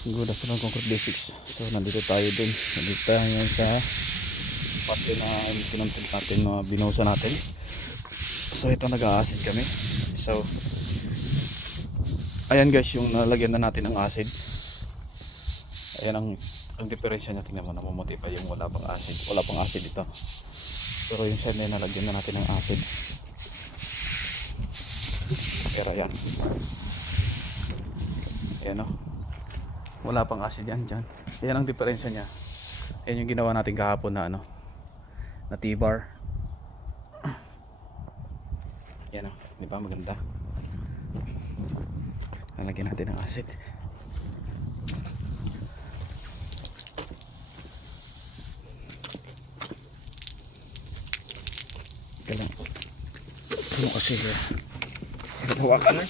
Good afternoon, Concrete Basics. So nandito tayo dun. Nandito tayo ngayon sa parte na pinunod natin na binuhusan natin. So ito nag-a-acid kami. So ayan guys, yung nalagyan na natin ng acid. Ayan ang diferensya niya. Tingnan mo, namumuti pa yung wala pang acid. Wala pang acid ito. Pero yung side na nalagyan na natin ng acid. Pero ayan. Ayan o. Wala pang acid yan dyan. Yan ang diferensya niya. Yan yung ginawa natin kahapon na ano, na T-bar. Yan o, di ba maganda? Nalagyan natin ng acid. Ika lang. Ano kasi hawakan na.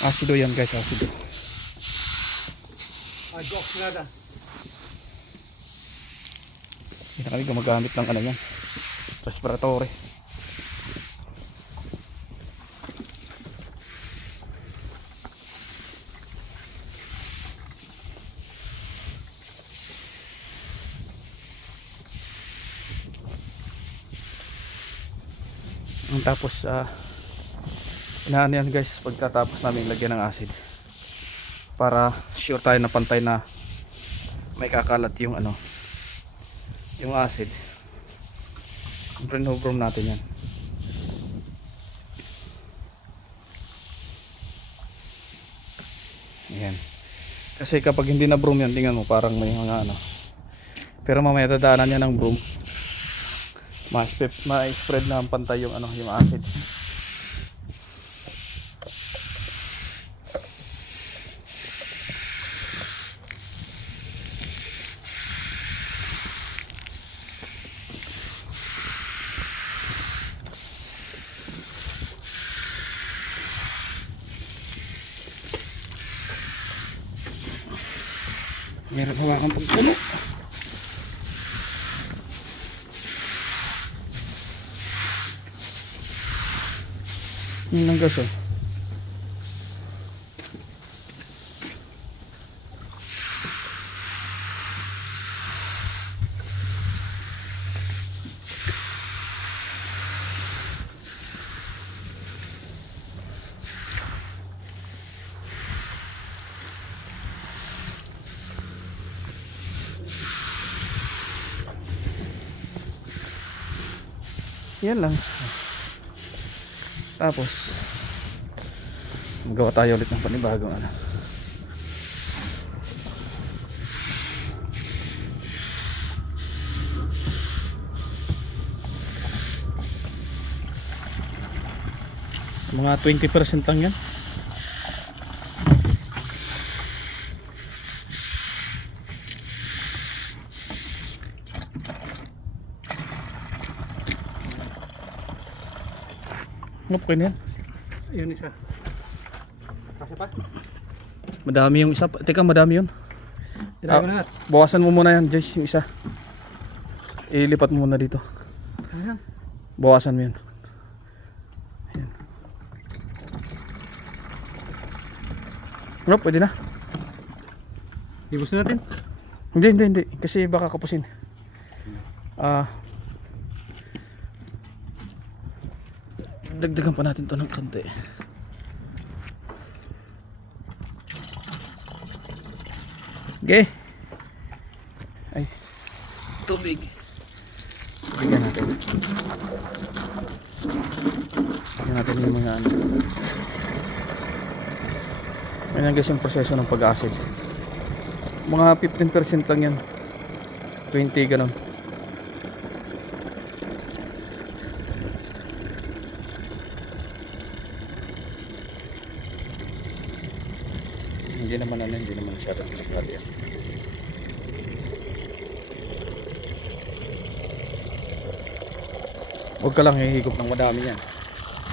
Asido yan guys, asido. Hindi na kami gumagamit ng ano yan, respiratory. Tapos inaano yan guys pagkatapos namin lagyan ng acid, para sure tayo na pantay na may kakalat yung ano, yung acid. Brinobrom natin yan. Ayan. Kasi kapag hindi na broom yan, tingnan mo parang may mga ano, pero mamaya dadaanan yan ng broom, ma-spread na ang pantay yung ano, yung acid. Meron hawakan pag puno. Yun lang guys oh. Yan lang. Tapos magawa tayo ulit ng panibagong ano. Mga 20% lang yan. Ngap ko na yan. Yun isa. Kasi pa? Madami yung isa. Teka, madami yun. Ilagay mo na. Bawasan mo muna yan, Jace, yung isa. Ilipat mo muna dito. Ayan. Bawasan mo yun. Ayan. Ngap, pwede na. Ibus natin. Hindi. Kasi baka kapusin. Dagdagan pa natin to ng konti. Okay. Ay, tubig. Bigyan natin. Bigyan natin yung mga ano. Ayan guys yung proseso ng pag-acid. Mga 15% lang yan. 20 ganun. Hindi naman masyadong pinagkali yan. Huwag ka lang hihigop ng madami yan.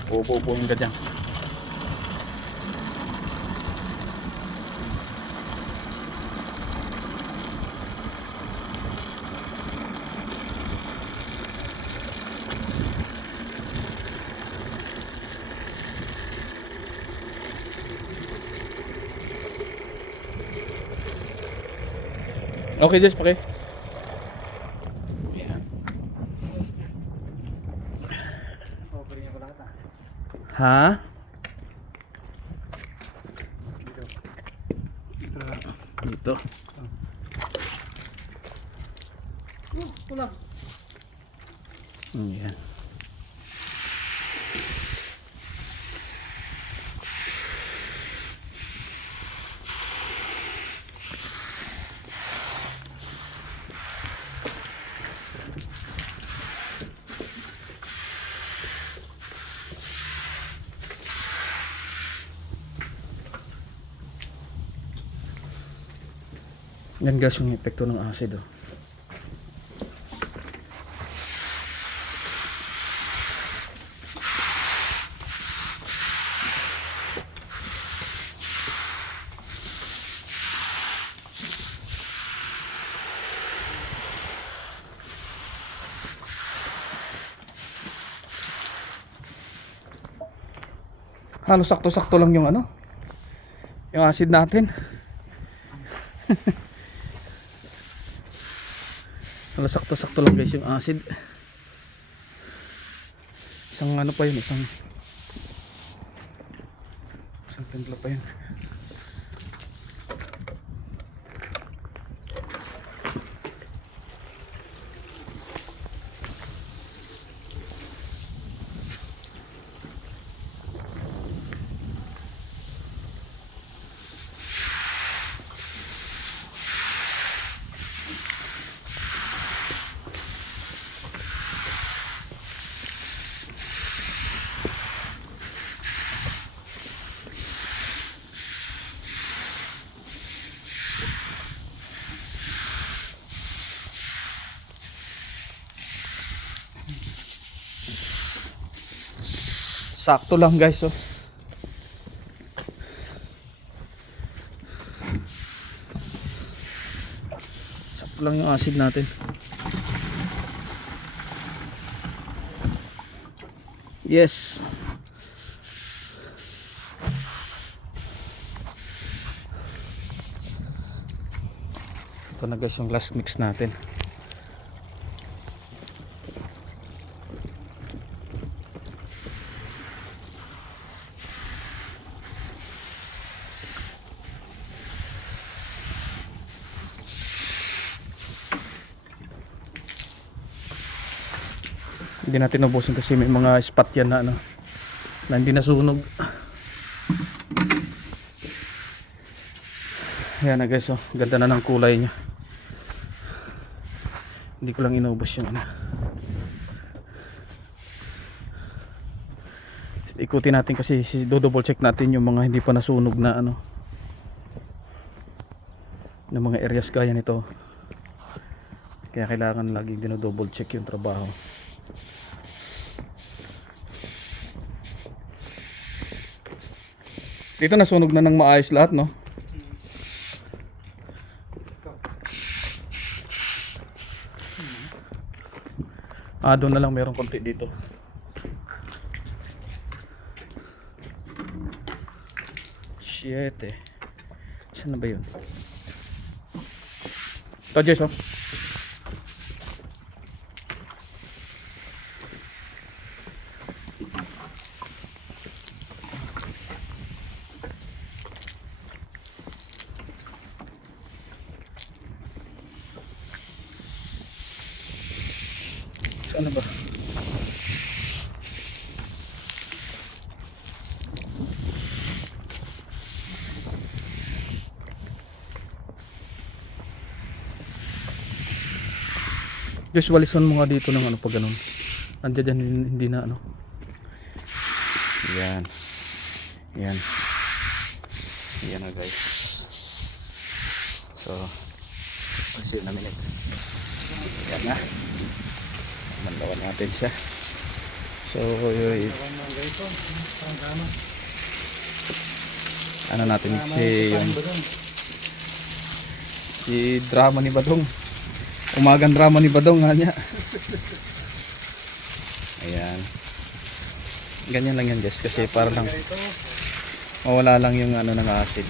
Pupupuin ka dyan. Okay, Jess, pake. Ayan. Okay rin ako lahat ah. Ha? Dito. Dito lang. Dito. Wala. Ayan. Yan guys yung epekto ng acid oh. Halos sakto-sakto lang yung ano, yung acid natin. Halos sakto-sakto lang guys yung acid. Isang ano pa yun, isang timpla pa yun. Sakto lang guys oh. Sakto lang yung acid natin. Yes. Ito na guys yung last mix natin. Hindi natin ubusin kasi may mga spot yan na ano, na hindi nasunog. Ayan na guys oh, ganda na ng kulay nya. Hindi ko lang inubos yung ano. Ikutin natin kasi do-double check natin yung mga hindi pa nasunog na ano, ng mga areas gaya nito. Kaya kailangan laging dino-double check yung trabaho. Dito nasunog na ng maayos lahat no. Doon na lang meron konti dito. Shit eh. Saan na ba yun? Ito Jess oh. Saan na ba? Just walisan mo nga dito ng ano pag ganun. Andiyan dyan hindi na ano. Yan. Yan. Yan na guys. So, see you in a minute. Yan na. Mandawan natin siya. So, ano natin si drama ni Badong. Umagang drama ni Badong nga niya. Ayan. Ganyan lang yan guys kasi para lang mawala lang yung ano ng acid.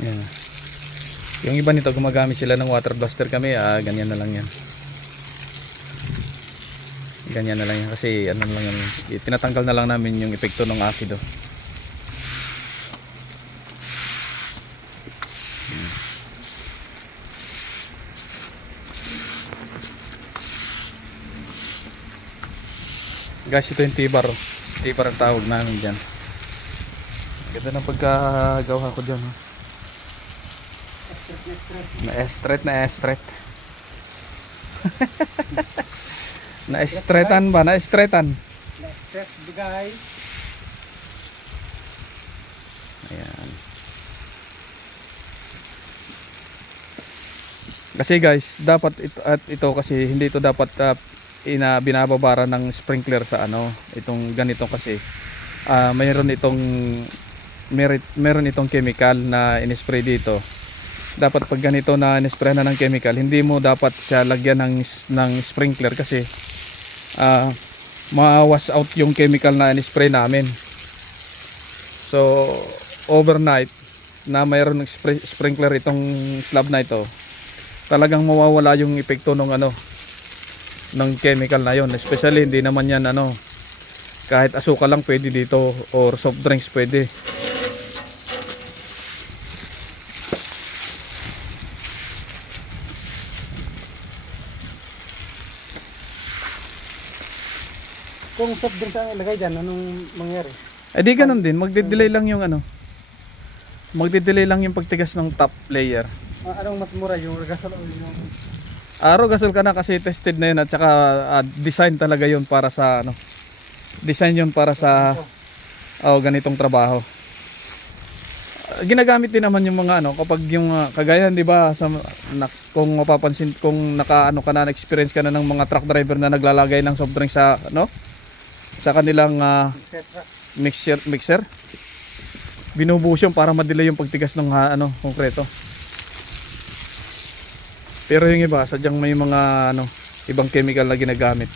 Yan. Yung iba nito gumagamit sila ng water blaster, kami ganyan na lang yan. Ganyan na lang yan kasi ano lang yan, tinatanggal na lang namin yung epekto ng asido. Guys, ito yung T-bar. T-bar ang tawag namin dyan. Ganda ng pagkagawa ko dyan. Oh. Na-estret, na-estret. Na-estretan ba? Na-estretan. Stress bigay. Ayan. Kasi guys, dapat ito kasi hindi ito dapat binababara ng sprinkler sa ano, itong ganito kasi mayroon itong chemical na in-spray dito. Dapat pag ganito na in-spray na ng chemical, hindi mo dapat siya lagyan ng sprinkler kasi ma-wash out yung chemical na in-spray namin. So overnight na mayroon ng sprinkler itong slab na ito, talagang mawawala yung epekto ng ano, ng chemical na yon. Especially hindi naman yan ano, kahit asukal lang pwede dito or soft drinks pwede. Kung soft drinks ang ilagay dyan, anong mangyari? Eh di ganun din, magde-delay lang yung ano, magde-delay lang yung pagtigas ng top layer. Anong mas mura, yung gasol o yung... Gasol ka na kasi tested na yun at saka design talaga yun para sa ano, design yun para sa ganitong trabaho. Ginagamit din naman yung mga ano kapag yung kagaya, di ba, kung mapapansin, kung nakaano ka na, experience ka na ng mga truck driver na naglalagay ng soft drink sa ano, sa kanilang mixer, binubuhos yun para madelay yung pagtigas ng ano, konkreto. Pero yung iba, sadyang may mga ano, ibang chemical na ginagamit.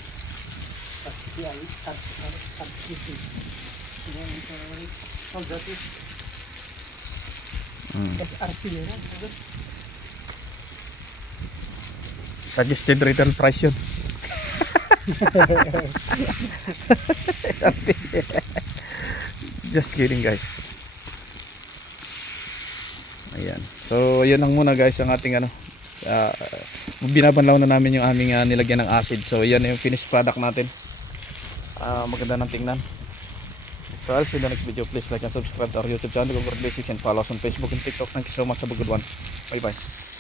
Suggested retail price yun. Just kidding guys. Ayan. So yun lang muna guys ang ating ano, binabanlaw na namin yung aming nilagyan ng acid. So yan yung finished product natin. Maganda ng tingnan. So I'll see you in the next video. Please like and subscribe to our YouTube channel. Congratulations and follow us on Facebook and TikTok. Thank you so much. Have a good one. Bye bye.